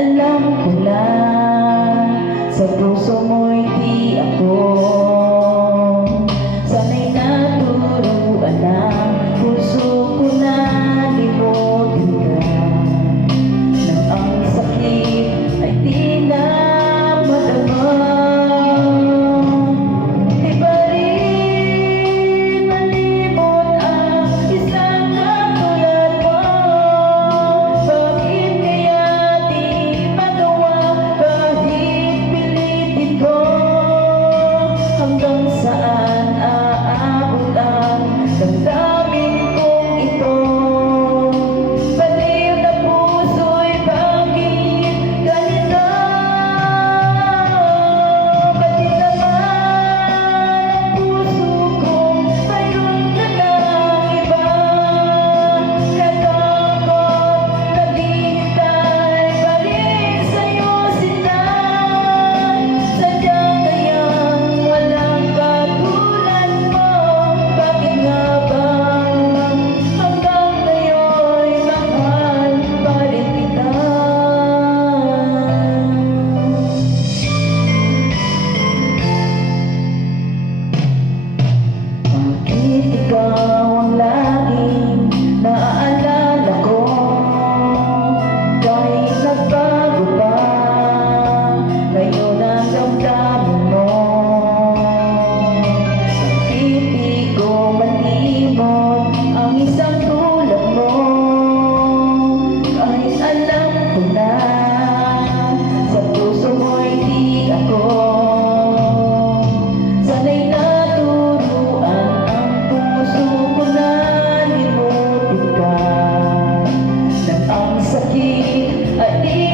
alam ko na sa puso mo'y di ako sanay naturuan na. Puso ko na limutin ka nang ang sakit ay di na madama. Di ba rin malimot ang isang katulad mo? Bakit kaya di magawa kahit pilitin ko? Hanggang saan aabot ang damdamin kong ito? Baliw na puso'y bakit ganito? Pati naman ang puso ko mayroon ka ng iba. Katakot naghihintay pa rin sa'yo sila. Sadyang kayang walang katulad mo. Bakit nga ba hanggang ngayon'y mahal pa rin kita? Bakit ikaw ang laging naaalala ko? Kahit nagbago pa ngayon ang damdamin mo. Bakit di ko malimot ang isang tulad mo? Kahit alam ko na sa puso mo'y di ako sanay naturuan. Ang puso ko na limutin ka nang ang sakit ay di